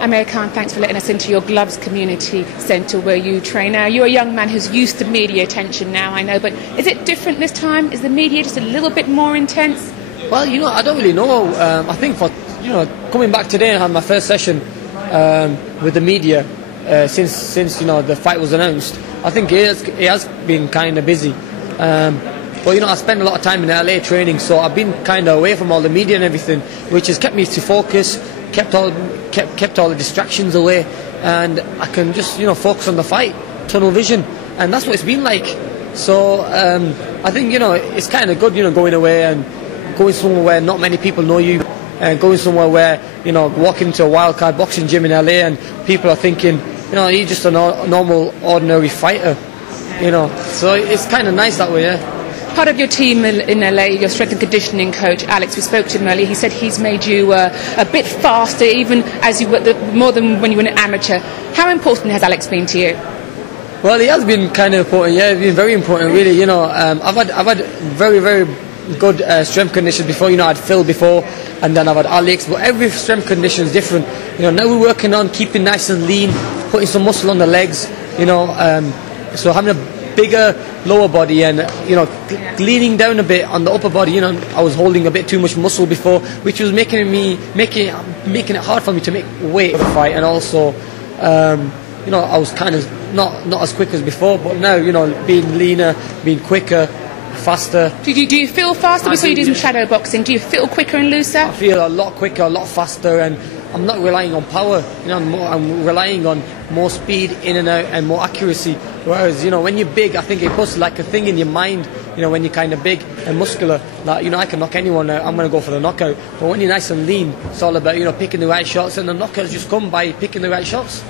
Amir Khan, thanks for letting us into your Gloves Community Centre where you train. Now, you're a young man who's used to media attention now, I know, but is it different this time? Is the media just a little bit more intense? Well, I don't really know. I think for, coming back today and having my first session with the media since the fight was announced, I think it has been kind of busy. But I spend a lot of time in LA training, so I've been kind of away from all the media and everything, which has kept me to focus, kept all the distractions away, and I can just focus on the fight, tunnel vision, and that's what it's been like. So I think it's kind of good going away and going somewhere where not many people know you, and going somewhere where walking into a wildcard boxing gym in LA and people are thinking he's just a normal ordinary fighter, so it's kind of nice that way. Yeah. Part of your team in LA, your strength and conditioning coach, Alex, we spoke to him earlier, he said he's made you a bit faster, even as you were more than when you were an amateur. How important has Alex been to you? Well, he has been kind of important, yeah, it's been very important, really. I've had very, very good strength conditions before. I'd Phil before, and then I've had Alex, but every strength condition is different. Now we're working on keeping nice and lean, putting some muscle on the legs, so having a bigger lower body and leaning down a bit on the upper body. I was holding a bit too much muscle before, which was making it hard for me to make weight for the fight, and also I was kind of not as quick as before, but now being leaner, being quicker, faster. Do you feel faster? Before you do some shadow boxing, do you feel quicker and looser? I feel a lot quicker, a lot faster, and I'm not relying on power. I'm relying on more speed in and out and more accuracy. Whereas when you're big, I think it puts like a thing in your mind. When you're kind of big and muscular, like I can knock anyone out, I'm going to go for the knockout. But when you're nice and lean, it's all about picking the right shots, and the knockouts just come by picking the right shots.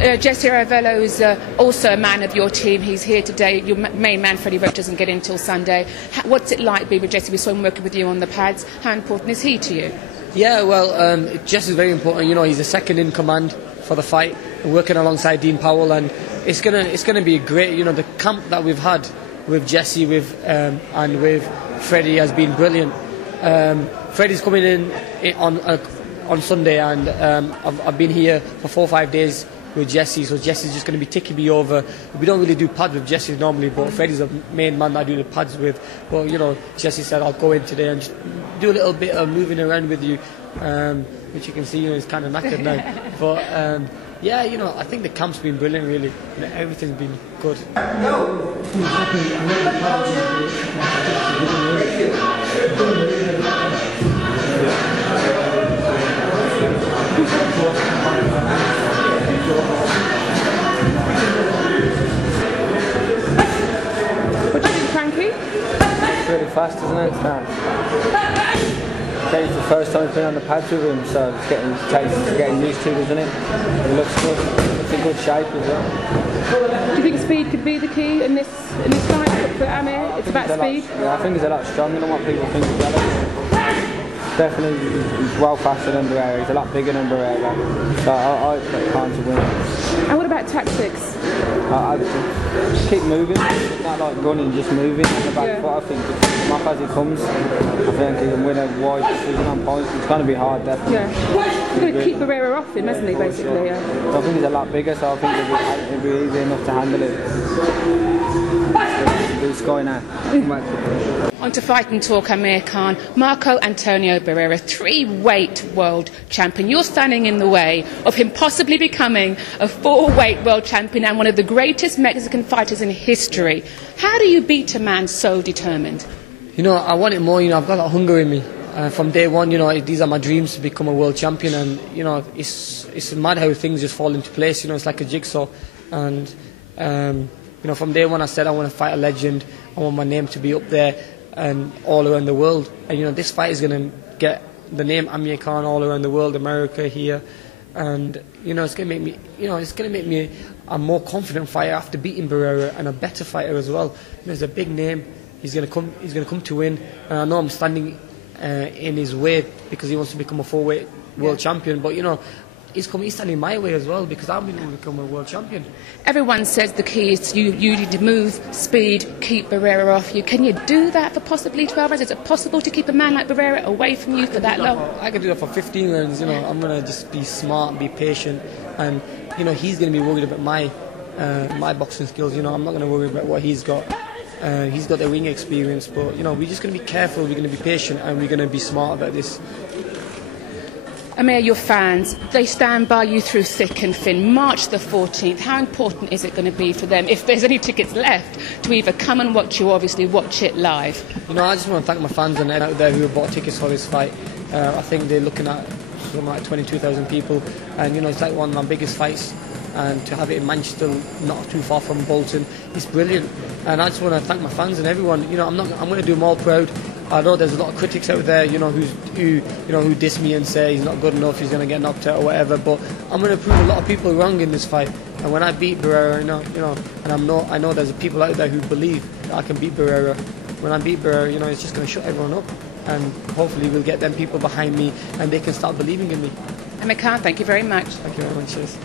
Jesse Ravello is also a man of your team. He's here today. Your main man, Freddie Roach, doesn't get in till Sunday. What's it like being with Jesse? We saw him working with you on the pads. How important is he to you? Yeah, well, Jesse's very important. He's the second in command for the fight, working alongside Dean Powell, and it's gonna be great. The camp that we've had with Jesse, and with Freddie has been brilliant. Freddie's coming in on Sunday, and I've been here for 4 or 5 days with Jesse, so Jesse's just going to be taking me over. We don't really do pads with Jesse normally, but Freddie's the main man that I do the pads with. But Jesse said I'll go in today and just do a little bit of moving around with you, which you can see is kind of knackered now. But yeah, I think the camp's been brilliant, really. Everything's been good. What do you think, Frankie? It's really fast, isn't it? It's the first time I've been on the pads with him, so it's getting used to it, isn't it? It looks good. It's in good shape as well. Do you think speed could be the key in this fight for Amir? It's about speed? I think he's a lot stronger than what people think as well. Definitely, he's well faster than Barrera. He's a lot bigger than Barrera. So I expect Khan to win. And what about tactics? I just keep moving, not like running, just moving on the back foot. I think just come up as he comes. I think he can win a wide decision on points. It's going to be hard, definitely. Yeah. He's going to keep Barrera off him, hasn't he, basically? Sure. Yeah. I think he's a lot bigger, so I think it'll be easy enough to handle it. It's going now. On to fight and talk, Amir Khan. Marco Antonio Barrera, 3-weight world champion. You're standing in the way of him possibly becoming a 4-weight world champion and one of the greatest Mexican fighters in history. How do you beat a man so determined? I want it more. I've got that hunger in me. From day one, these are my dreams to become a world champion, and it's mad how things just fall into place. It's like a jigsaw, and from day one I said I want to fight a legend. I want my name to be up there and all around the world. And this fight is going to get the name Amir Khan all around the world, America, here, and it's going to make me, it's going to make me a more confident fighter after beating Barrera, and a better fighter as well. He's a big name. He's going to come to win, and I know I'm standing in his way because he wants to become a 4-weight world champion. But he's standing my way as well, because I'm going to become a world champion. Everyone says the key is you need to move, speed, keep Barrera off you. Can you do that for possibly 12 rounds? Is it possible to keep a man like Barrera away from you for that long? I can do that for 15 rounds. I'm going to just be smart, be patient, and he's going to be worried about my boxing skills. I'm not going to worry about what he's got. He's got the ring experience, but we're just going to be careful, we're going to be patient, and we're going to be smart about this. Amir, your fans, they stand by you through thick and thin. March the 14th, how important is it going to be for them, if there's any tickets left, to either come and watch you, or obviously watch it live? I just want to thank my fans and out there who have bought tickets for this fight. I think they're looking at something like 22,000 people, and it's like one of my biggest fights. And to have it in Manchester, not too far from Bolton, it's brilliant. And I just want to thank my fans and everyone. I'm going to do them all proud. I know there's a lot of critics out there, who diss me and say he's not good enough, he's going to get knocked out or whatever. But I'm going to prove a lot of people wrong in this fight. And when I beat Barrera, and I know there's people out there who believe that I can beat Barrera. When I beat Barrera, it's just going to shut everyone up. And hopefully we'll get them people behind me, and they can start believing in me. Amir Khan, thank you very much. Thank you very much. Cheers.